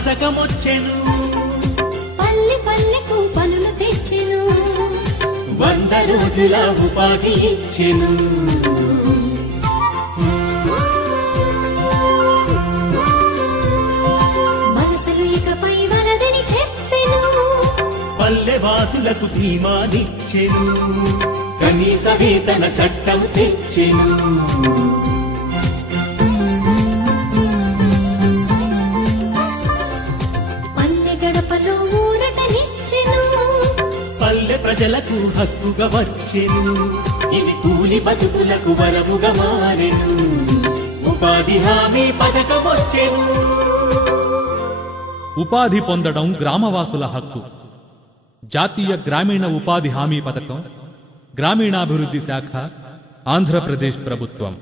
పథకమొచ్చెను. పల్లె పల్లెకు పనులు తెచ్చెను. 100 రోజుల ఉపాధి ఇచ్చెను. వలసలు ఇకపై వలదని చెప్పెను. పల్లెవాసులకు ధీమానిచ్చెను. కనీస వేతన చట్టం తెచ్చెను. పల్లె గడపలో ఊరటనిచ్చెను. పల్లె ప్రజలకు హక్కుగా వచ్చెను. ఇది కూలి బతుకులకు వరముగా మారెను. ఉపాధి హామీ పథకమొచ్చెను. ఉపాధి పొందడం గ్రామవాసుల హక్కు. జాతీయ గ్రామీణ ఉపాధి హామీ పథకం, గ్రామీణాభివృద్ధి శాఖ, ఆంధ్రప్రదేశ్ ప్రభుత్వం.